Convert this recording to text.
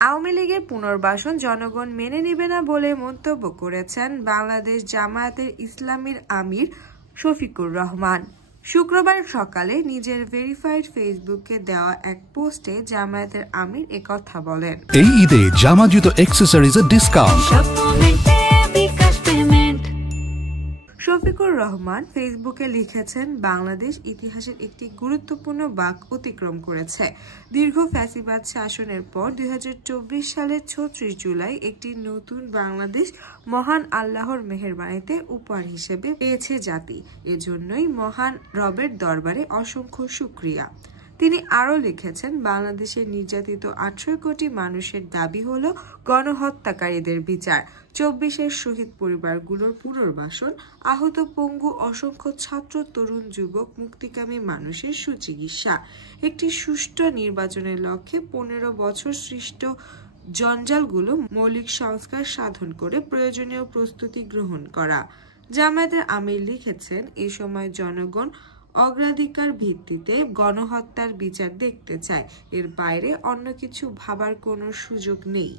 আওয়ামী লীগের পুনর্বাসন জনগণ মেনে নেবে না বলে মন্তব্য করেছেন বাংলাদেশ জামায়াতের ইসলামীর আমির শফিকুর রহমান। শুক্রবার সকালে নিজের ভেরিফাইড ফেসবুকে দেওয়া এক পোস্টে জামায়াতের আমির একথা বলেন। এই ঈদে জামা জুতো অ্যাকসেসরিজের ডিসকাউন্ট। শফিকুর রহমান ফেসবুকে লিখেছেন, বাংলাদেশ ইতিহাসের একটি গুরুত্বপূর্ণ বাঁক অতিক্রম করেছে। দীর্ঘ ফ্যাসিবাদ শাসনের পর 2024 সালের 36 জুলাই একটি নতুন বাংলাদেশ মহান আল্লাহর মেহেরবানিতে উপহার হিসেবে পেয়েছে জাতি। এজন্যই মহান রবের দরবারে অসংখ্য শুকরিয়া। তিনি আরও লিখেছেন, বাংলাদেশের নির্যাতিত 18 কোটি মানুষের দাবি হল গণহত্যাকারীদের বিচার, 24-এর শহীদ পরিবারগুলোর পুনর্বাসন, আহত পঙ্গু অসংখ্য ছাত্র, তরুণ, যুবক, মুক্তিকামী মানুষের সুচিকিৎসা, একটি সুষ্ঠু নির্বাচনের লক্ষ্যে 15 বছর সৃষ্ট জঞ্জালগুলো মৌলিক সংস্কার সাধন করে প্রয়োজনীয় প্রস্তুতি গ্রহণ করা। জামায়াতের আমির লিখেছেন, এ সময় জনগণ অগ্রাধিকার ভিত্তিতে গণহত্যার বিচার দেখতে চায়, এর বাইরে অন্য কিছু ভাবার কোনো সুযোগ নেই।